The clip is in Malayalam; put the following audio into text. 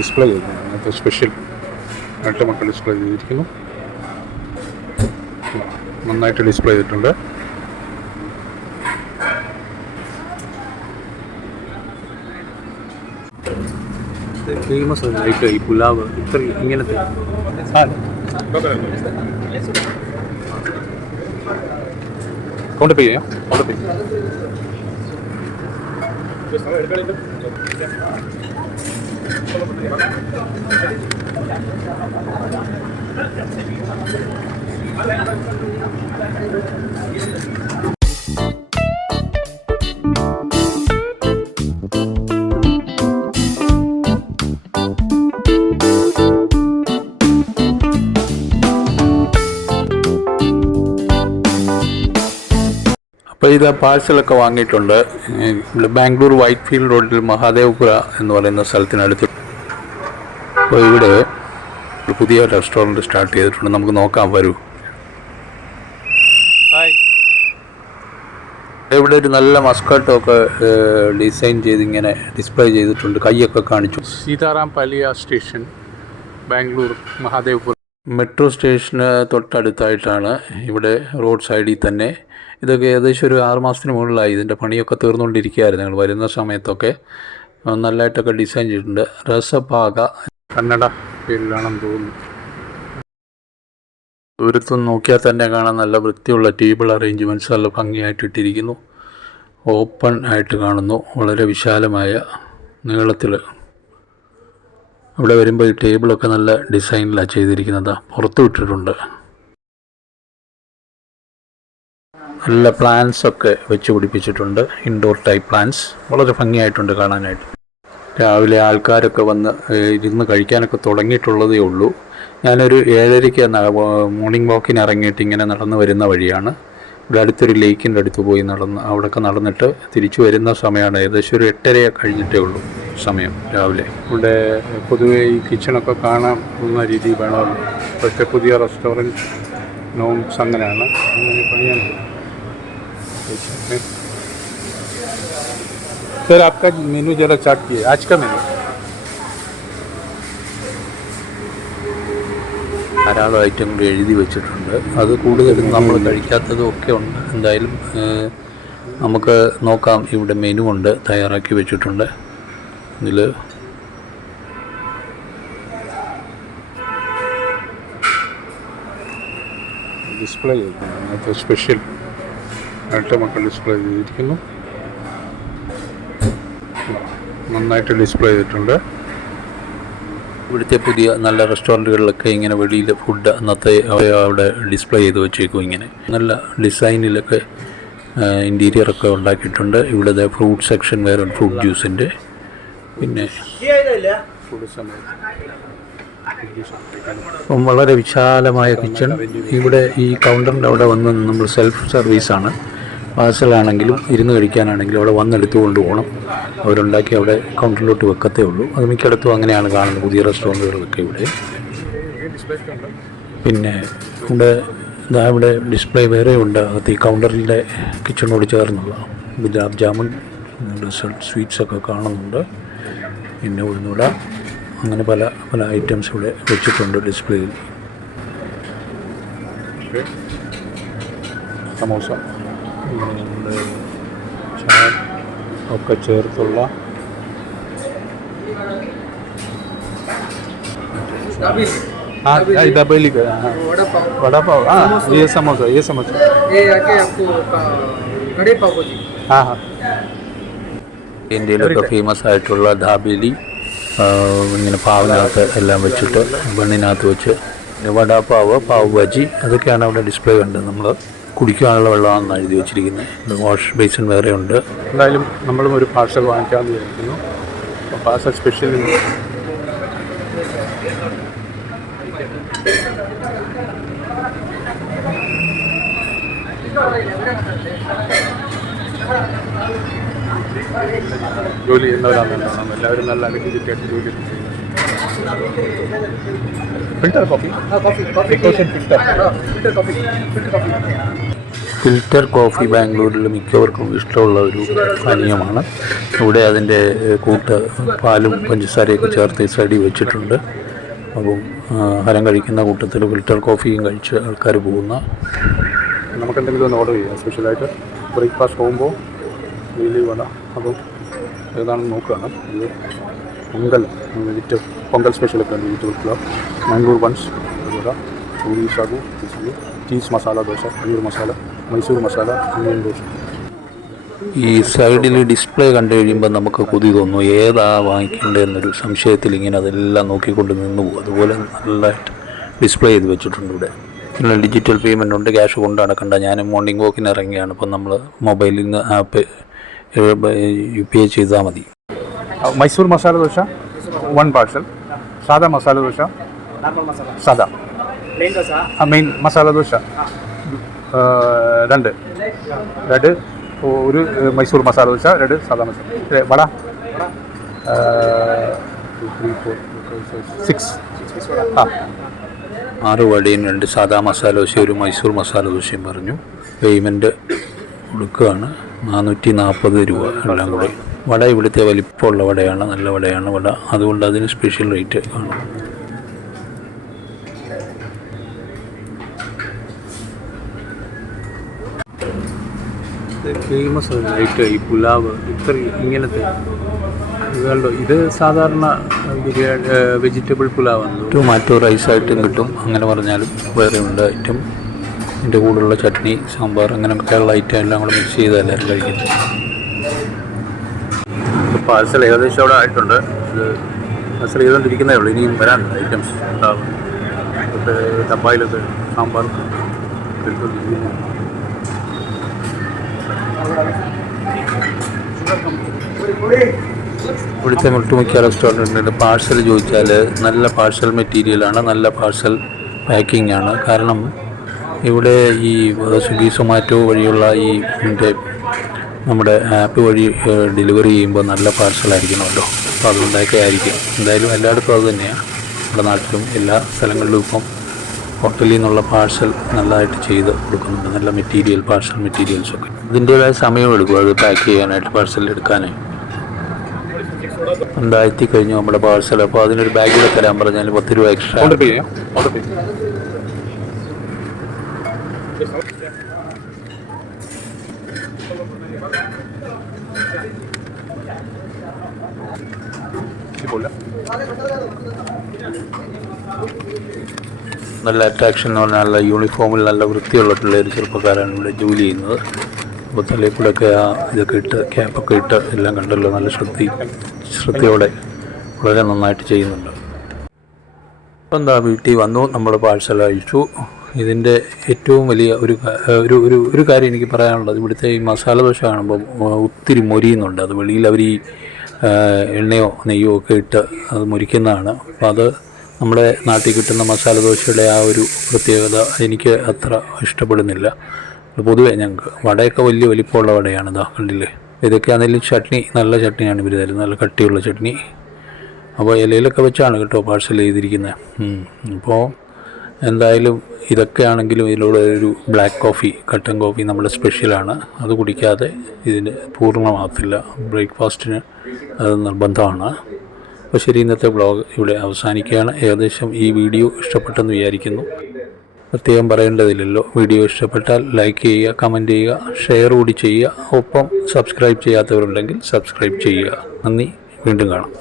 ഡിസ്പ്ലേ ചെയ്തിട്ടുണ്ട്. അങ്ങനത്തെ സ്പെഷ്യൽ ആയിട്ട് മക്കൾ ഡിസ്പ്ലേ ചെയ്തിരിക്കുന്നു. നന്നായിട്ട് ഡിസ്പ്ലേ ചെയ്തിട്ടുണ്ട്. ഫേമസ് ആയിട്ട് ഈ പുലാവ് ഇത്ര ഇങ്ങനത്തെ കൊണ്ട് പേ ചെയ്യാം. കൊണ്ട് പേ അപ്പോൾ ഇത് പാഴ്സലൊക്കെ വാങ്ങിയിട്ടുണ്ട്. ഇവിടെ ബാംഗ്ലൂർ വൈറ്റ് ഫീൽഡ് റോഡിൽ മഹാദേവപുര എന്ന് പറയുന്ന സ്ഥലത്തിനടുത്ത്. അപ്പോൾ ഇവിടെ ഒരു പുതിയ റെസ്റ്റോറൻറ്റ് സ്റ്റാർട്ട് ചെയ്തിട്ടുണ്ട്. നമുക്ക് നോക്കാം, വരൂ. ഇവിടെ ഒരു നല്ല മസ്കട്ടൊക്കെ ഡിസൈൻ ചെയ്ത് ഇങ്ങനെ ഡിസ്പ്ലേ ചെയ്തിട്ടുണ്ട്. കൈയൊക്കെ കാണിച്ചു. സീതാറാം പാലിയ സ്റ്റേഷൻ, ബാംഗ്ലൂർ മഹാദേവപുര മെട്രോ സ്റ്റേഷന് തൊട്ടടുത്തായിട്ടാണ്. ഇവിടെ റോഡ് സൈഡിൽ തന്നെ. ഇതൊക്കെ ഏകദേശം ഒരു 6 മാസത്തിന് മുകളിലായി. ഇതിൻ്റെ പണിയൊക്കെ തീർന്നുകൊണ്ടിരിക്കുകയായിരുന്നു. ഞങ്ങൾ വരുന്ന സമയത്തൊക്കെ നല്ലതായിട്ടൊക്കെ ഡിസൈൻ ചെയ്തിട്ടുണ്ട്. രസപാക കന്നഡ പേരിലാണെന്ന് തോന്നുന്നു. ദൂരത്തുനിന്ന് നോക്കിയാൽ തന്നെ കാണാൻ നല്ല വൃത്തിയുള്ള ടേബിൾ അറേഞ്ച്മെൻറ്റ്സ് നല്ല ഭംഗിയായിട്ട് ഇട്ടിരിക്കുന്നു. ഓപ്പൺ ആയിട്ട് കാണുന്നു. വളരെ വിശാലമായ നീളത്തിൽ. ഇവിടെ വരുമ്പോൾ ഈ ടേബിളൊക്കെ നല്ല ഡിസൈനിലാണ് ചെയ്തിരിക്കുന്നത്. പുറത്തു വിട്ടിട്ടുണ്ട്. നല്ല പ്ലാന്റ്സൊക്കെ വെച്ച് പിടിപ്പിച്ചിട്ടുണ്ട്. Indoor type plants. വളരെ ഭംഗിയായിട്ടുണ്ട് കാണാനായിട്ട്. രാവിലെ ആൾക്കാരൊക്കെ വന്ന് ഇരുന്ന് കഴിക്കാനൊക്കെ തുടങ്ങിയിട്ടുള്ളതേ ഉള്ളൂ. ഞാനൊരു 7:30 മോർണിംഗ് വാക്കിന് ഇറങ്ങിയിട്ട് ഇങ്ങനെ നടന്നു വരുന്ന വഴിയാണ്. ഇവിടെ അടുത്തൊരു ലേക്കിൻ്റെ അടുത്ത് പോയി അവിടെയൊക്കെ നടന്നിട്ട് തിരിച്ചു വരുന്ന സമയമാണ്. ഏകദേശം ഒരു 8:30 കഴിഞ്ഞിട്ടേ ഉള്ളൂ സമയം രാവിലെ. ഇവിടെ പൊതുവേ ഈ കിച്ചണൊക്കെ കാണാവുന്ന രീതിയിൽ വേണമല്ലോ. ഇപ്പോഴത്തെ പുതിയ റെസ്റ്റോറൻറ്റ് നോംസ് അങ്ങനെയാണ്. അങ്ങനെ പണിയാണ്. सर आपका मेनू जरा चार्ट किए आज का मेनू. ധാരാളം ഐറ്റങ്ങൾ എഴുതി വെച്ചിട്ടുണ്ട്. അത് കൂടുതലും നമ്മൾ കഴിക്കാത്തതും ഒക്കെ ഉണ്ട്. എന്തായാലും നമുക്ക് നോക്കാം. ഇവിടെ മെനു ഉണ്ട്, തയ്യാറാക്കി വെച്ചിട്ടുണ്ട്. ഇതിൽ ഡിസ്പ്ലേ ചെയ്തിട്ടുണ്ട്. അങ്ങനത്തെ സ്പെഷ്യൽ ആയിട്ട് മക്കൾ ഡിസ്പ്ലേ ചെയ്തിരിക്കുന്നു. നന്നായിട്ട് ഡിസ്പ്ലേ ചെയ്തിട്ടുണ്ട്. ഇവിടുത്തെ പുതിയ നല്ല റെസ്റ്റോറൻറ്റുകളിലൊക്കെ ഇങ്ങനെ വെളിയിൽ ഫുഡ് അന്നത്തെ അവിടെ ഡിസ്പ്ലേ ചെയ്ത് വെച്ചേക്കും. ഇങ്ങനെ നല്ല ഡിസൈനിലൊക്കെ ഇൻറ്റീരിയറൊക്കെ ഉണ്ടാക്കിയിട്ടുണ്ട്. ഇവിടെ ഫ്രൂട്ട് സെക്ഷൻ വേറെ, ഫ്രൂട്ട് ജ്യൂസിൻ്റെ. പിന്നെ വളരെ വിശാലമായ കിച്ചൺ. ഇവിടെ ഈ കൗണ്ടറിൻ്റെ അവിടെ വന്ന് നമ്മൾ സെൽഫ് സർവീസാണ്. പാഴ്സലാണെങ്കിലും ഇരുന്ന് കഴിക്കാനാണെങ്കിലും അവിടെ വന്നെടുത്ത് കൊണ്ടുപോകണം. അവരുണ്ടാക്കി അവിടെ കൗണ്ടറിലോട്ട് വെക്കത്തേ ഉള്ളൂ. അത് മിക്കയിടത്തും അങ്ങനെയാണ് കാണുന്നത്, പുതിയ റെസ്റ്റോറൻറ്റുകളിലൊക്കെ. ഇവിടെ പിന്നെ ഇവിടെ ഡിസ്പ്ലേ വേറെ ഉണ്ട്. അകത്ത് ഈ കൗണ്ടറിൻ്റെ കിച്ചണോട് ചേർന്നുള്ളതാണ്. ഗുലാബ് ജാമുൻ, ഡെസേർട്ട് സ്വീറ്റ്സൊക്കെ കാണുന്നുണ്ട്. പിന്നെ ഉഴുന്നുവട, അങ്ങനെ പല പല ഐറ്റംസ് ഇവിടെ വെച്ചിട്ടുണ്ട് ഡിസ്പ്ലേയിൽ. സമോസ, ചായ ഒക്കെ ചേർത്തുള്ള दबेली का वड़ा पाव. हाँ ये समोसा, ये समोसा, ये आके आपको कड़े पाव भाजी. हाँ हाँ. ഇന്ത്യയിലൊക്കെ ഫേമസ് ആയിട്ടുള്ള ദാബേലി ഇങ്ങനെ പാവിനകത്ത് എല്ലാം വെച്ചിട്ട് ബണ്ണിനകത്ത് വെച്ച്. വടാപ്പാവ്, പാവ് ഭാജി, അതൊക്കെയാണ് അവിടെ ഡിസ്പ്ലേ കണ്ടത്. നമ്മൾ കുടിക്കാനുള്ള വെള്ളമാണെന്ന് എഴുതി വെച്ചിരിക്കുന്നത്. വാഷ് ബേസിൻ വേറെ ഉണ്ട്. എന്തായാലും നമ്മളും ഒരു പാർസൽ വാങ്ങിക്കാമെന്ന് വിചാരിക്കുന്നു. അപ്പോൾ പാർസൽ സ്പെഷ്യൽ ജോലി ചെയ്യുന്നവരാണെന്നുണ്ടാവണം. എല്ലാവരും നല്ല അലക്കിച്ചിട്ടായിട്ട് ജോലി filter coffee, filter coffee. Filter coffee ബാംഗ്ലൂരിൽ മിക്കവർക്കും ഇഷ്ടമുള്ള ഒരു പാനീയമാണ്. ഇവിടെ അതിൻ്റെ കൂട്ട് പാലും പഞ്ചസാരയൊക്കെ ചേർത്ത് സൈഡിൽ വെച്ചിട്ടുണ്ട്. അപ്പം ആഹാരം കഴിക്കുന്ന കൂട്ടത്തിൽ ഫിൽറ്റർ കോഫിയും കഴിച്ച് ആൾക്കാർ പോകുന്ന. നമുക്കെന്തെങ്കിലും ഒന്ന് ഓർഡർ ചെയ്യാം. സ്പെഷ്യലായിട്ട് ബ്രേക്ക്ഫാസ്റ്റ് പോകുമ്പോൾ ഡെയിലി വട. അപ്പം ഏതാണെന്ന് നോക്കുകയാണ്. ഇത് പൊങ്കൽ സ്പെഷ്യലൊക്കെ ഉണ്ട്. വെജിറ്റബിൾ പുലാവ്, മാംഗ്ലൂർ ബൺസ്, അതുപോലെ പൂരി സാഗു, ചീസ് മസാല ദോശ, പനീർ മസാല, മൈസൂർ മസാല, ഇന്ത്യൻ ദോശ. ഈ സൈഡിൽ ഡിസ്പ്ലേ കണ്ടു കഴിയുമ്പോൾ നമുക്ക് കൊതി തോന്നും, ഏതാ വാങ്ങിക്കേണ്ടതെന്നൊരു സംശയത്തിൽ ഇങ്ങനെ അതെല്ലാം നോക്കിക്കൊണ്ട് നിന്ന് പോകും. അതുപോലെ നല്ലതായിട്ട് ഡിസ്പ്ലേ ചെയ്ത് വെച്ചിട്ടുണ്ട് ഇവിടെ. പിന്നെ ഡിജിറ്റൽ പേയ്മെൻ്റ് ഉണ്ട്, ക്യാഷ് കൊണ്ട് നടക്കണ്ട. ഞാൻ മോർണിംഗ് വാക്കിന് ഇറങ്ങിയാണ്. അപ്പം നമ്മൾ മൊബൈലിൽ നിന്ന് ആപ്പ് UPI ചെയ്താൽ മതി. മൈസൂർ മസാല ദോശ 1 പാർസൽ, സാദാ മസാല ദോശ, സാദാ മെയിൻ മസാല ദോശ 2, ഒരു മൈസൂർ മസാല ദോശ, 2 സാദാ മസാല വട 3, 4, 6 6 വടയും 2 സാദാ മസാല ദോശ, ഒരു മൈസൂർ മസാല ദോശയും പറഞ്ഞു. പേയ്മെൻറ്റ് കൊടുക്കുകയാണ്. 440 രൂപ എല്ലാം കൂടി. വട ഇവിടുത്തെ വലിപ്പമുള്ള വടയാണ്, നല്ല വടയാണ് വട. അതുകൊണ്ട് അതിന് സ്പെഷ്യൽ റേറ്റ് കാണും. ഫേമസ് ആയിട്ട് ഈ പുലാവ് ഇങ്ങനത്തെ കണ്ടോ. ഇത് സാധാരണ വെജിറ്റബിൾ പുലാവാണ്. ടൊമാറ്റോ റൈസായിട്ടും കിട്ടും. അങ്ങനെ പറഞ്ഞാലും വേറെ ഉണ്ട് ഐറ്റം. ഇതിൻ്റെ കൂടെയുള്ള ചട്നി, സാമ്പാർ, അങ്ങനെയൊക്കെയുള്ള ഐറ്റം എല്ലാം കൂടെ മിക്സ് ചെയ്ത് എല്ലാവരും കഴിക്കുന്നത്. പാഴ്സൽ ഏകദേശം അവിടെ ആയിട്ടുണ്ട്. ഇത് പാഴ്സൽ ചെയ്തുകൊണ്ടിരിക്കുന്നേ ഉള്ളൂ. ഇനിയും വരാൻ ഐറ്റംസ് ഉണ്ടാവും. ഡബ്ബായിലൊക്കെ സാമ്പാർ. ഇവിടുത്തെ ഒട്ടുമിക്ക റെസ്റ്റോറൻറ്റിൻ്റെ പാഴ്സൽ ചോദിച്ചാൽ നല്ല പാഴ്സൽ മെറ്റീരിയലാണ്, നല്ല പാഴ്സൽ പാക്കിംഗ് ആണ്. കാരണം ഇവിടെ ഈ സ്വിഗ്ഗി സൊമാറ്റോ വഴിയുള്ള ഈ നമ്മുടെ ആപ്പ് വഴി ഡെലിവറി ചെയ്യുമ്പോൾ നല്ല പാഴ്സലായിരിക്കണമല്ലോ. അപ്പോൾ അതുകൊണ്ടൊക്കെ ആയിരിക്കും. എന്തായാലും എല്ലായിടത്തും അത് തന്നെയാണ്. നമ്മുടെ നാട്ടിലും എല്ലാ സ്ഥലങ്ങളിലും ഇപ്പം ഹോട്ടലിൽ നിന്നുള്ള പാഴ്സൽ നല്ലതായിട്ട് ചെയ്ത് കൊടുക്കുന്നുണ്ട്. നല്ല മെറ്റീരിയൽ, പാഴ്സൽ മെറ്റീരിയൽസൊക്കെ. ഇതിൻ്റേതായ സമയം എടുക്കും അത് പാക്ക് ചെയ്യാനായിട്ട്, പാഴ്സൽ എടുക്കാനായി. എന്താ കഴിഞ്ഞു നമ്മുടെ പാഴ്സൽ. അപ്പോൾ അതിനൊരു ബാഗിൽ തരാൻ പറഞ്ഞാൽ 10 രൂപ എക്സ്ട്രാ. നല്ല അട്രാക്ഷൻ എന്ന് പറഞ്ഞാൽ നല്ല യൂണിഫോമിൽ നല്ല വൃത്തിയുള്ള പിള്ളേർ, ചെറുപ്പക്കാരാണ് ഇവിടെ ജോലി ചെയ്യുന്നത്. അപ്പോൾ തലയിൽ കൂടെയൊക്കെ ഇതൊക്കെ ഇട്ട്, ക്യാപ്പൊക്കെ ഇട്ട് എല്ലാം കണ്ടല്ലോ, നല്ല ശ്രദ്ധയോടെ വളരെ നന്നായിട്ട് ചെയ്യുന്നുണ്ട്. അപ്പോൾ എന്താ, വീട്ടിൽ വന്നു, നമ്മൾ പാഴ്സൽ അയച്ചു. ഇതിൻ്റെ ഏറ്റവും വലിയ ഒരു കാര്യം എനിക്ക് പറയാനുള്ളത്, ഇവിടുത്തെ ഈ മസാല ദോശ കാണുമ്പോൾ ഒത്തിരി മൊരിയുന്നുണ്ട്. അത് വെളിയിൽ അവർ ഈ എണ്ണയോ നെയ്യോ ഒക്കെ ഇട്ട് അത് മുരിക്കുന്നതാണ്. അപ്പോൾ അത് നമ്മുടെ നാട്ടിൽ കിട്ടുന്ന മസാല ദോശയുടെ ആ ഒരു പ്രത്യേകത എനിക്ക് അത്ര ഇഷ്ടപ്പെടുന്നില്ല. പൊതുവേ ഞങ്ങൾക്ക് വടയൊക്കെ വലിയ വലിപ്പമുള്ള വടയാണ്. ഇതാ കണ്ടില്ലേ. ഇതൊക്കെ ആണെങ്കിലും ചട്നി, നല്ല ചട്നിയാണ് ഇവർ തരുന്നത്, നല്ല കട്ടിയുള്ള ചട്നി. അപ്പോൾ ഇലയിലൊക്കെ വെച്ചാണ് കേട്ടോ പാഴ്സൽ ചെയ്തിരിക്കുന്നത്. അപ്പോൾ എന്തായാലും ഇതൊക്കെ ആണെങ്കിലും ഇതിലൂടെ ഒരു ബ്ലാക്ക് കോഫി, കട്ടൻ കോഫി നമ്മുടെ സ്പെഷ്യലാണ്. അത് കുടിക്കാതെ ഇതിന് പൂർണ്ണമാകത്തില്ല. ബ്രേക്ക്ഫാസ്റ്റിന് അത് നിർബന്ധമാണ്. അപ്പോൾ ശരി, ഇന്നത്തെ വ്ളോഗ് ഇവിടെ അവസാനിക്കുകയാണ്. ഏകദേശം ഈ വീഡിയോ ഇഷ്ടപ്പെട്ടെന്ന് വിചാരിക്കുന്നു. പ്രത്യേകം പറയേണ്ടതില്ലല്ലോ. വീഡിയോ ഇഷ്ടപ്പെട്ടാൽ ലൈക്ക് ചെയ്യുക, കമൻറ്റ് ചെയ്യുക, ഷെയർ കൂടി ചെയ്യുക. ഒപ്പം സബ്സ്ക്രൈബ് ചെയ്യാത്തവരുണ്ടെങ്കിൽ സബ്സ്ക്രൈബ് ചെയ്യുക. നന്ദി. വീണ്ടും കാണാം.